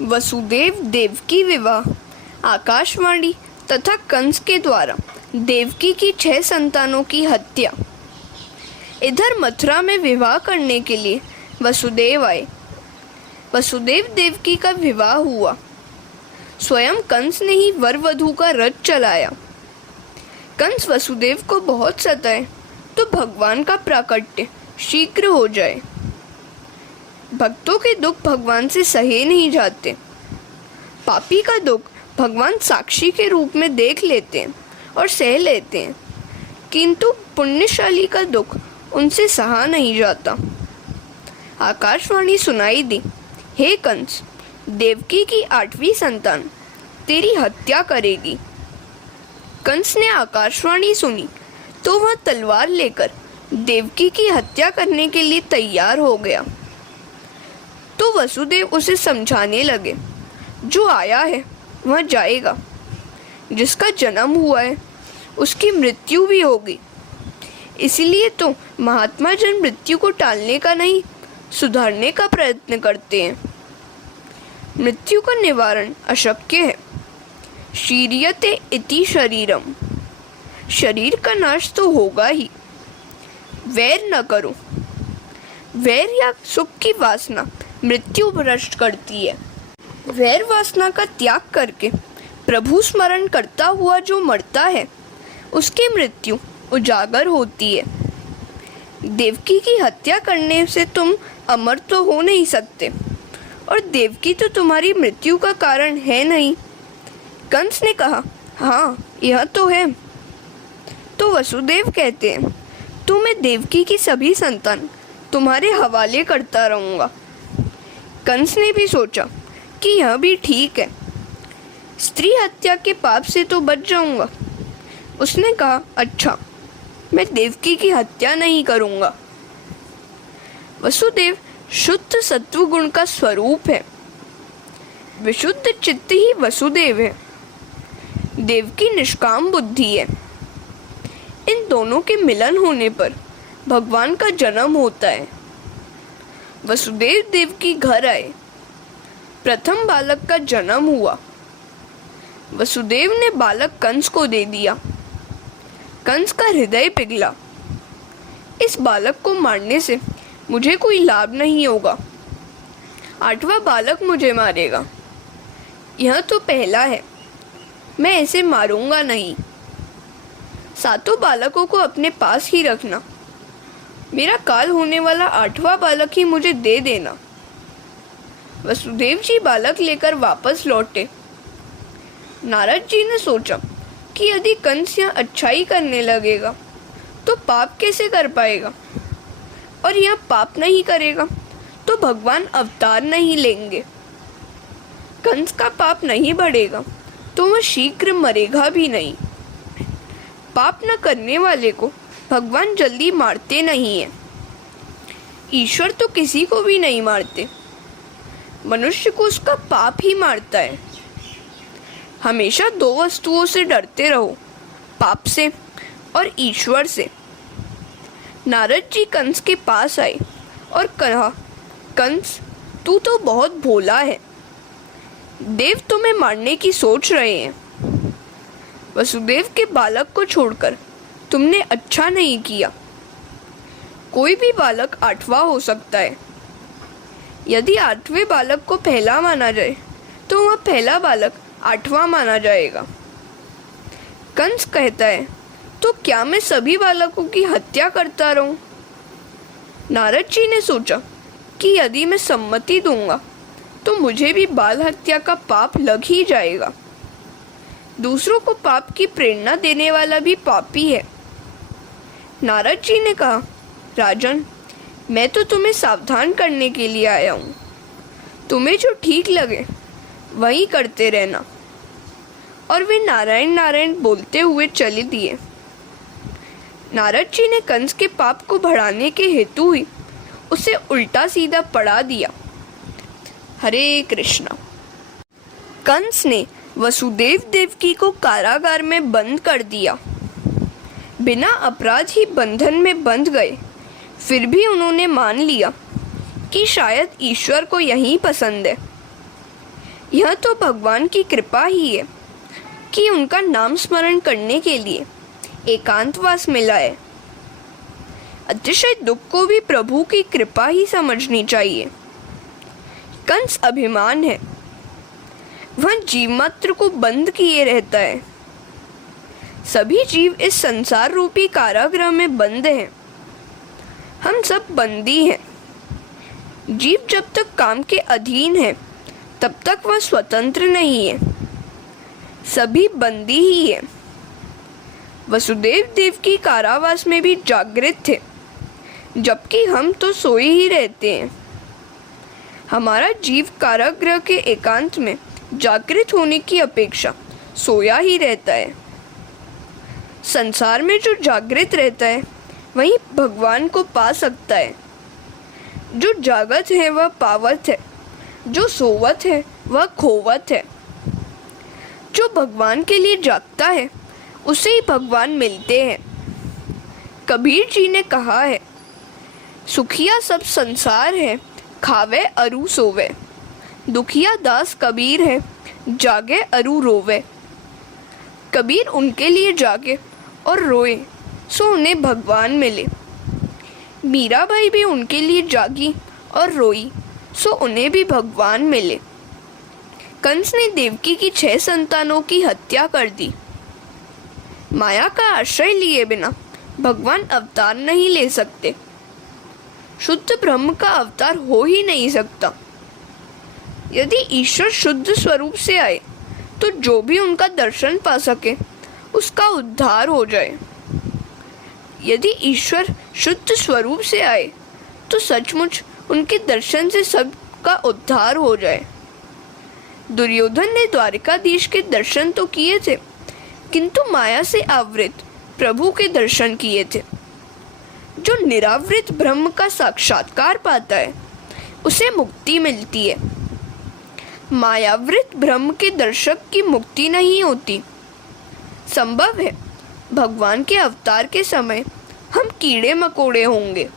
वसुदेव देवकी विवाह। आकाशवाणी तथा कंस के द्वारा देवकी की 6 संतानों की हत्या। इधर मथुरा में विवाह करने के लिए वसुदेव आए। वसुदेव देवकी का विवाह हुआ। स्वयं कंस ने ही वर वधू का रथ चलाया। कंस वसुदेव को बहुत सताए तो भगवान का प्राकट्य शीघ्र हो जाए। भक्तों के दुख भगवान से सहे नहीं जाते। पापी का दुख भगवान साक्षी के रूप में देख लेते हैं और सह लेते हैं, किंतु पुण्यशाली का दुख उनसे सहा नहीं जाता। आकाशवाणी सुनाई दी, हे कंस, देवकी की 8वीं संतान तेरी हत्या करेगी। कंस ने आकाशवाणी सुनी तो वह तलवार लेकर देवकी की हत्या करने के लिए तैयार हो गया। तो वसुदेव उसे समझाने लगे, जो आया है वह जाएगा, जिसका जन्म हुआ है उसकी मृत्यु भी होगी। इसलिए तो महात्मा जन मृत्यु को टालने का नहीं, सुधारने का प्रयत्न करते हैं। मृत्यु का निवारण अशक्य है। शीर्यते इति शरीरम, शरीर का नाश तो होगा ही। वैर न करो। वैर या सुख की वासना मृत्यु भ्रष्ट करती है। वैर वासना का त्याग करके प्रभु स्मरण करता हुआ जो मरता है उसकी मृत्यु उजागर होती है। देवकी की हत्या करने से तुम अमर तो हो नहीं सकते, और देवकी तो तुम्हारी मृत्यु का कारण है नहीं। कंस ने कहा, हाँ यह तो है। तो वसुदेव कहते हैं, तो मैं देवकी की सभी संतान तुम्हारे हवाले करता रहूँगा। कंस ने भी सोचा कि यह भी ठीक है, स्त्री हत्या के पाप से तो बच जाऊंगा। उसने कहा, अच्छा मैं देवकी की हत्या नहीं करूंगा। वसुदेव शुद्ध सत्व गुण का स्वरूप है। विशुद्ध चित्त ही वसुदेव है। देवकी निष्काम बुद्धि है। इन दोनों के मिलन होने पर भगवान का जन्म होता है। वसुदेव देवकी घर आए। प्रथम बालक का जन्म हुआ। वसुदेव ने बालक कंस को दे दिया। कंस का हृदय पिघला। इस बालक को मारने से मुझे कोई लाभ नहीं होगा। 8वां बालक मुझे मारेगा। यह तो पहला है, मैं ऐसे मारूंगा नहीं। 7 बालकों को अपने पास ही रखना। मेरा काल होने वाला 8वां बालक ही मुझे दे देना। वसुदेव जी बालक लेकर वापस लौटे। नारद जी ने सोचा कि यदि कंस यह अच्छाई करने लगेगा तो पाप कैसे कर पाएगा, और यह पाप नहीं करेगा तो भगवान अवतार नहीं लेंगे। कंस का पाप नहीं बढ़ेगा तो वह शीघ्र मरेगा भी नहीं। पाप न करने वाले को भगवान जल्दी मारते नहीं हैं। ईश्वर तो किसी को भी नहीं मारते, मनुष्य को उसका पाप ही मारता है। हमेशा 2 वस्तुओं से डरते रहो, पाप से और ईश्वर से। नारद जी कंस के पास आए और कहा, कंस तू तो बहुत भोला है, देव तुम्हें मारने की सोच रहे हैं। वसुदेव के बालक को छोड़कर तुमने अच्छा नहीं किया। कोई भी बालक 8वां हो सकता है। यदि 8वें बालक को पहला माना जाए तो वह पहला बालक 8वां माना जाएगा। कंस कहता है, तो क्या मैं सभी बालकों की हत्या करता रहूं? नारद जी ने सोचा कि यदि मैं सम्मति दूंगा तो मुझे भी बाल हत्या का पाप लग ही जाएगा। दूसरों को पाप की प्रेरणा देने वाला भी पापी है। नारद जी ने कहा, राजन, मैं तो तुम्हें सावधान करने के लिए आया हूँ। तुम्हें जो ठीक लगे वही करते रहना। और वे नारायण नारायण बोलते हुए चले दिए। नारद जी ने कंस के पाप को बढ़ाने के हेतु ही उसे उल्टा सीधा पड़ा दिया। हरे कृष्णा। कंस ने वसुदेव देवकी को कारागार में बंद कर दिया। बिना अपराध ही बंधन में बंध गए। फिर भी उन्होंने मान लिया कि शायद ईश्वर को यही पसंद है। यह तो भगवान की कृपा ही है कि उनका नाम स्मरण करने के लिए एकांतवास मिला है। अतिशय दुख को भी प्रभु की कृपा ही समझनी चाहिए। कंस अभिमान है, वह जीव मात्र को बंद किए रहता है। सभी जीव इस संसार रूपी कारागृह में बंद हैं। हम सब बंदी हैं। जीव जब तक काम के अधीन है तब तक वह स्वतंत्र नहीं है। सभी बंदी ही है। वसुदेव देव की कारावास में भी जागृत थे, जबकि हम तो सोए ही रहते हैं। हमारा जीव कारागृह के एकांत में जागृत होने की अपेक्षा सोया ही रहता है। संसार में जो जागृत रहता है वही भगवान को पा सकता है। जो जागत है वह पावत है, जो सोवत है वह खोवत है। जो भगवान के लिए जागता है उसे ही भगवान मिलते हैं। कबीर जी ने कहा है, सुखिया सब संसार है, खावे अरु सोवे। दुखिया दास कबीर है, जागे अरु रोवे। कबीर उनके लिए जागे और रोए सो उन्हें भगवान मिले। मीराबाई भी उनके लिए जागी और रोई सो उन्हें भी भगवान मिले। कंस ने देवकी की 6 संतानों की हत्या कर दी। माया का आश्रय लिए बिना भगवान अवतार नहीं ले सकते। शुद्ध ब्रह्म का अवतार हो ही नहीं सकता। यदि ईश्वर शुद्ध स्वरूप से आए तो जो भी उनका दर्शन पा सके उसका उद्धार हो जाए। यदि ईश्वर शुद्ध स्वरूप से आए तो सचमुच उनके दर्शन से सबका उद्धार हो जाए। दुर्योधन ने द्वारिकाधीश के दर्शन तो किए थे, किंतु माया से आवृत प्रभु के दर्शन किए थे। जो निरावृत ब्रह्म का साक्षात्कार पाता है उसे मुक्ति मिलती है। मायावृत ब्रह्म के दर्शक की मुक्ति नहीं होती। संभव है भगवान के अवतार के समय हम कीड़े मकोड़े होंगे।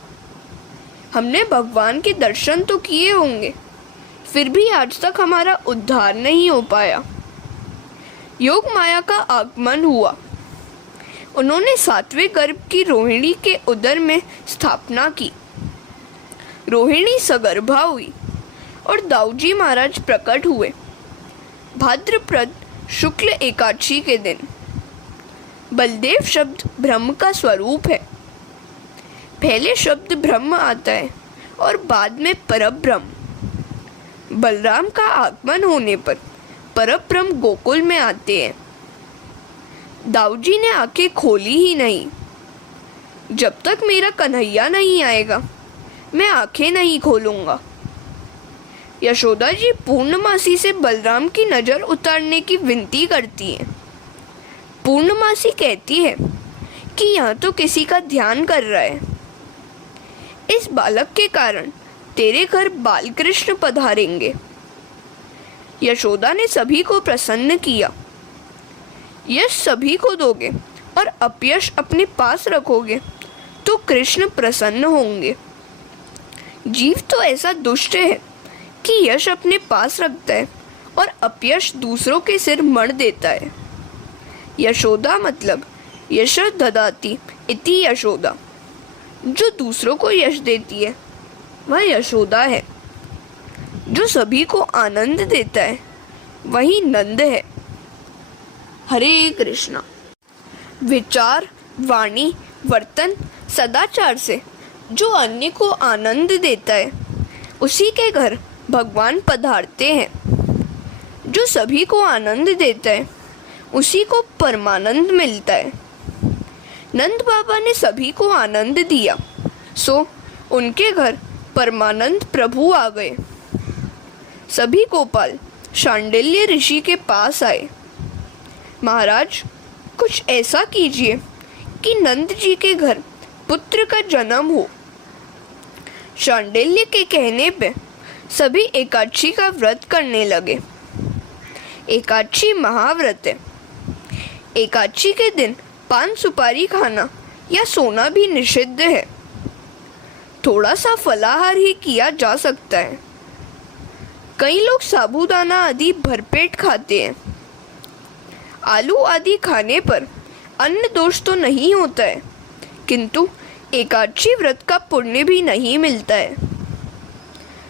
हमने भगवान के दर्शन तो किए होंगे, फिर भी आज तक हमारा उद्धार नहीं हो पाया। योग माया का आगमन हुआ। उन्होंने 7वें गर्भ की रोहिणी के उदर में स्थापना की। रोहिणी सगर्भा हुई और दाऊजी महाराज प्रकट हुए भाद्रपद शुक्ल एकादशी के दिन। बलदेव शब्द ब्रह्म का स्वरूप है। पहले शब्द ब्रह्म आता है और बाद में परब्रह्म। बलराम का आगमन होने पर परब्रह्म गोकुल में आते हैं। दाऊजी ने आंखें खोली ही नहीं। जब तक मेरा कन्हैया नहीं आएगा मैं आंखें नहीं खोलूंगा। यशोदा जी पूर्णमासी से बलराम की नज़र उतारने की विनती करती हैं। पूर्णमासी कहती है कि यह तो किसी का ध्यान कर रहा है। इस बालक के कारण तेरे घर बालकृष्ण पधारेंगे। यशोदा ने सभी को प्रसन्न किया। यश सभी को दोगे और अपयश अपने पास रखोगे तो कृष्ण प्रसन्न होंगे। जीव तो ऐसा दुष्ट है कि यश अपने पास रखता है और अपयश दूसरों के सिर मढ़ देता है। यशोदा मतलब यश ददाती इति यशोदा। जो दूसरों को यश देती है वह यशोदा है। जो सभी को आनंद देता है वही नंद है। हरे कृष्णा। विचार, वाणी, वर्तन, सदाचार से जो अन्य को आनंद देता है उसी के घर भगवान पधारते हैं। जो सभी को आनंद देता है उसी को परमानंद मिलता है। नंद बाबा ने सभी को आनंद दिया, सो उनके घर परमानंद प्रभु आ गए। सभी गोपाल शांडिल्य ऋषि के पास आए। महाराज, कुछ ऐसा कीजिए कि नंद जी के घर पुत्र का जन्म हो। शांडिल्य के कहने पे सभी एकादशी का व्रत करने लगे। एकादशी महाव्रत है। एकादशी के दिन पान सुपारी खाना या सोना भी निषिद्ध है। थोड़ा सा फलाहार ही किया जा सकता है। कई लोग साबूदाना आदि भरपेट खाते हैं। आलू आदि खाने पर अन्न दोष तो नहीं होता है, किंतु एकादशी व्रत का पुण्य भी नहीं मिलता है।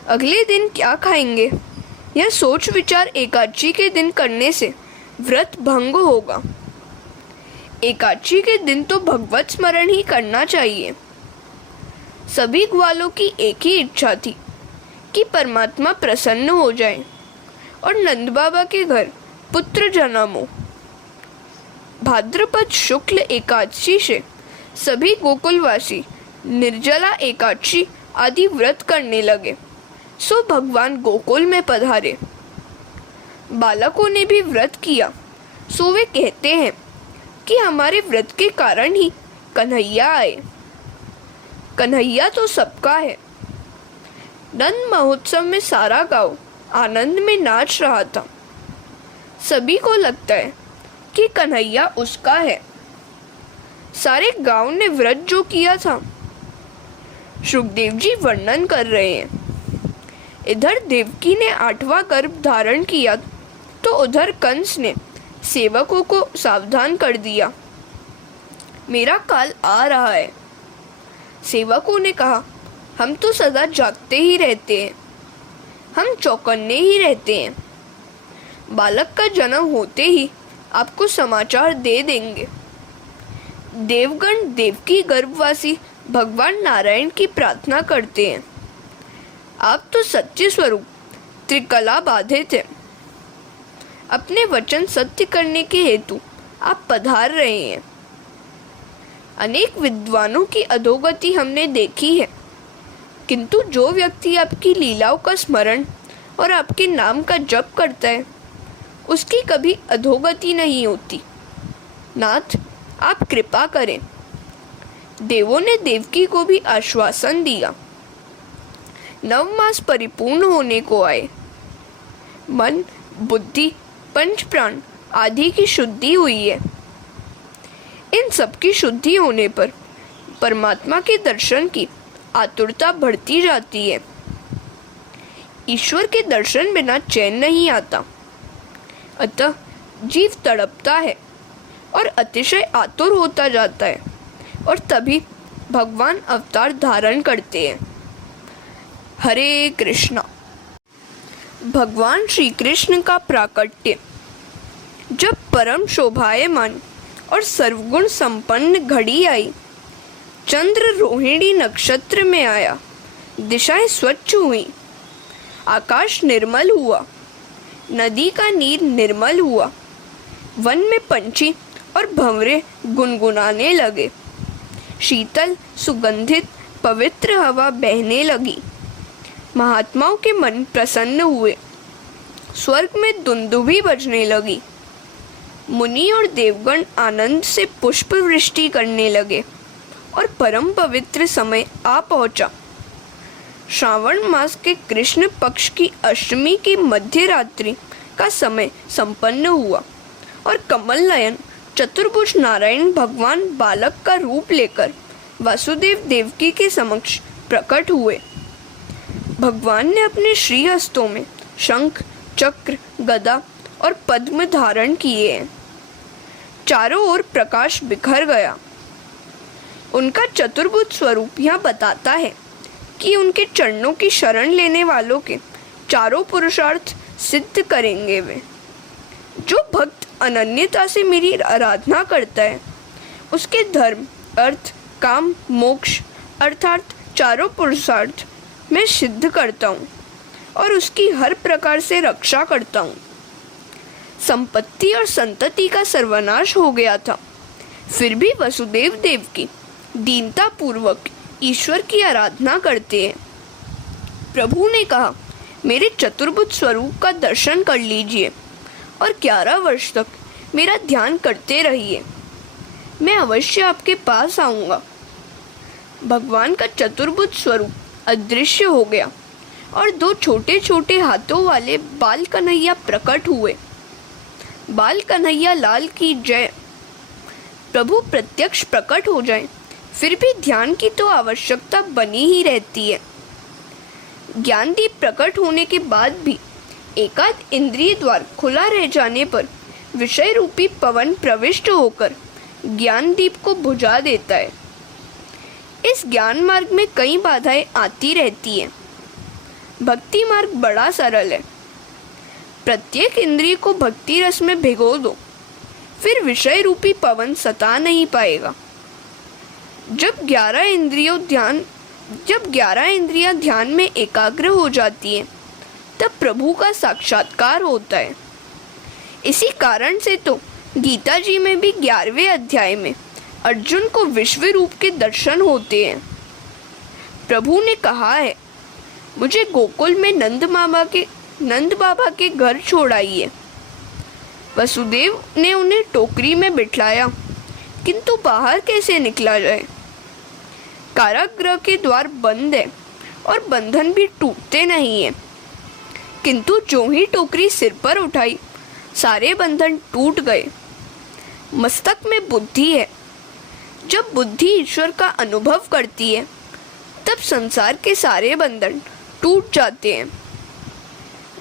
अगले दिन क्या खाएंगे, यह सोच विचार एकादशी के दिन करने से व्रत भंग होगा। एकादशी के दिन तो भगवत स्मरण ही करना चाहिए। सभी ग्वालों की एक ही इच्छा थी कि परमात्मा प्रसन्न हो जाए और नंद बाबा के घर पुत्र जन्म हो। भाद्रपद शुक्ल एकादशी से सभी गोकुलवासी निर्जला एकादशी आदि व्रत करने लगे। सो भगवान गोकुल में पधारे। बालकों ने भी व्रत किया। सो वे कहते हैं कि हमारे व्रत के कारण ही कन्हैया आए। कन्हैया तो सबका है। नंद महोत्सव में सारा गांव आनंद में नाच रहा था। सभी को लगता है कि कन्हैया उसका है। सारे गांव ने व्रत जो किया था, सुखदेव जी वर्णन कर रहे हैं। इधर देवकी ने 8वां गर्भ धारण किया तो उधर कंस ने सेवकों को सावधान कर दिया, मेरा काल आ रहा है। सेवकों ने कहा, हम तो सदा जागते ही रहते हैं, हम चौकन्ने ही रहते हैं। बालक का जन्म होते ही आपको समाचार दे देंगे। देवगण देवकी गर्भवासी भगवान नारायण की प्रार्थना करते हैं। आप तो सच्चे स्वरूप त्रिकला बाधित है। अपने वचन सत्य करने के हेतु आप पधार रहे हैं। अनेक विद्वानों की अधोगति हमने देखी है, किंतु जो व्यक्ति आपकी लीलाओं का स्मरण और आपके नाम का जप करता है, उसकी कभी अधोगति नहीं होती। नाथ, आप कृपा करें। देवों ने देवकी को भी आश्वासन दिया। 9 मास परिपूर्ण होने को आए। मन, बुद्धि, पंच प्राण आदि की शुद्धि हुई है। इन सब की शुद्धि होने पर परमात्मा के दर्शन की आतुरता बढ़ती जाती है। ईश्वर के दर्शन बिना चैन नहीं आता। अतः जीव तड़पता है और अतिशय आतुर होता जाता है, और तभी भगवान अवतार धारण करते हैं। हरे कृष्णा। भगवान श्री कृष्ण का प्राकट्य जब परम शोभायमान और सर्वगुण संपन्न घड़ी आई, चंद्र रोहिणी नक्षत्र में आया, दिशाएं स्वच्छ हुई, आकाश निर्मल हुआ, नदी का नीर निर्मल हुआ, वन में पंछी और भंवरे गुनगुनाने लगे, शीतल सुगंधित पवित्र हवा बहने लगी, महात्माओं के मन प्रसन्न हुए, स्वर्ग में दुंदुभी बजने लगी, मुनि और देवगण आनंद से पुष्प वृष्टि करने लगे और परम पवित्र समय आ पहुंचा। श्रावण मास के कृष्ण पक्ष की अष्टमी की मध्य रात्रि का समय संपन्न हुआ और कमल नयन चतुर्भुज नारायण भगवान बालक का रूप लेकर वासुदेव देवकी के समक्ष प्रकट हुए। भगवान ने अपने श्रीहस्तों में शंख, चक्र, गदा और पद्म धारण किए हैं। चारों ओर प्रकाश बिखर गया। उनका चतुर्भुज स्वरूप यह बताता है कि उनके चरणों की शरण लेने वालों के चारों पुरुषार्थ सिद्ध करेंगे वे। जो भक्त अनन्यता से मेरी आराधना करता है, उसके धर्म, अर्थ, काम, मोक्ष अर्थात चारों पुरुषार्थ मैं सिद्ध करता हूँ और उसकी हर प्रकार से रक्षा करता हूँ। संपत्ति और संतति का सर्वनाश हो गया था, फिर भी वसुदेव देवकी दीनता पूर्वक ईश्वर की आराधना करते हैं। प्रभु ने कहा, मेरे चतुर्भुज स्वरूप का दर्शन कर लीजिए और 11 वर्ष तक मेरा ध्यान करते रहिए। मैं अवश्य आपके पास आऊँगा। भगवान का चतुर्भुज स्वरूप अदृश्य हो गया और 2 छोटे छोटे हाथों वाले बाल कन्हैया प्रकट हुए। बाल कन्हैया लाल की जय। प्रभु प्रत्यक्ष प्रकट हो जाए, फिर भी ध्यान की तो आवश्यकता बनी ही रहती है। ज्ञान दीप प्रकट होने के बाद भी एकाध इंद्रिय द्वार खुला रह जाने पर विषय रूपी पवन प्रविष्ट होकर ज्ञान दीप को बुझा देता है। इस ज्ञान मार्ग में कई बाधाएं आती रहती हैं। भक्ति मार्ग बड़ा सरल है। प्रत्येक इंद्रिय को भक्ति रस में भिगो दो, फिर विषय रूपी पवन सता नहीं पाएगा। जब 11 इंद्रियां ध्यान में एकाग्र हो जाती हैं, तब प्रभु का साक्षात्कार होता है। इसी कारण से तो गीता जी में भी 11वें अध्याय में अर्जुन को विश्व रूप के दर्शन होते हैं। प्रभु ने कहा है, मुझे गोकुल में नंद बाबा के घर छोड़ाइए। वसुदेव ने उन्हें टोकरी में बिठाया, किंतु बाहर कैसे निकला जाए? कारागृह के द्वार बंद है और बंधन भी टूटते नहीं है। किंतु जो ही टोकरी सिर पर उठाई, सारे बंधन टूट गए। मस्तक में बुद्धि है। जब बुद्धि ईश्वर का अनुभव करती है, तब संसार के सारे बंधन टूट जाते हैं।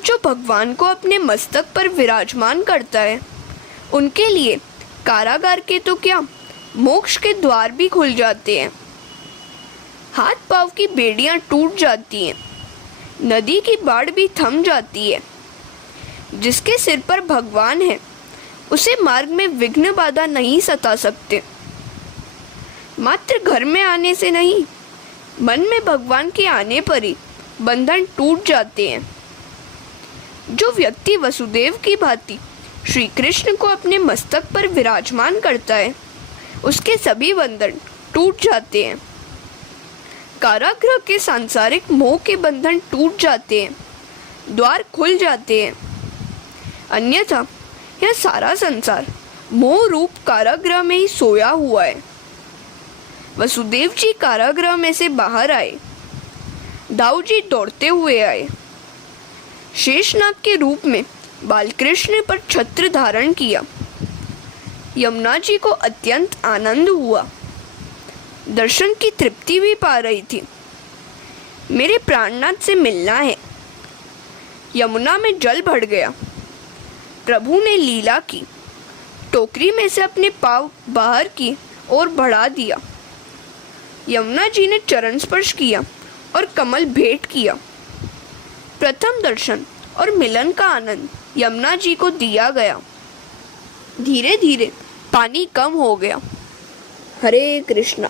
जो भगवान को अपने मस्तक पर विराजमान करता है, उनके लिए कारागार के तो क्या, मोक्ष के द्वार भी खुल जाते हैं। हाथ पांव की बेड़ियां टूट जाती हैं। नदी की बाढ़ भी थम जाती है। जिसके सिर पर भगवान है, उसे मार्ग में विघ्न बाधा नहीं सता सकते। मात्र घर में आने से नहीं, मन में भगवान के आने पर ही बंधन टूट जाते हैं। जो व्यक्ति वसुदेव की भांति श्री कृष्ण को अपने मस्तक पर विराजमान करता है, उसके सभी बंधन टूट जाते हैं। कारागृह के सांसारिक मोह के बंधन टूट जाते हैं, द्वार खुल जाते हैं। अन्यथा यह सारा संसार मोह रूप कारागृह में ही सोया हुआ है। वसुदेव जी कारागृह में से बाहर आए। दाऊ जी दौड़ते हुए आए। शेषनाग के रूप में बालकृष्ण पर छत्र धारण किया। यमुना जी को अत्यंत आनंद हुआ। दर्शन की तृप्ति भी पा रही थी। मेरे प्राणनाथ से मिलना है। यमुना में जल भर गया। प्रभु ने लीला की। टोकरी में से अपने पाँव बाहर की ओर बढ़ा दिया। यमुना जी ने चरण स्पर्श किया और कमल भेंट किया। प्रथम दर्शन और मिलन का आनंद यमुना जी को दिया गया। धीरे धीरे पानी कम हो गया। हरे कृष्णा।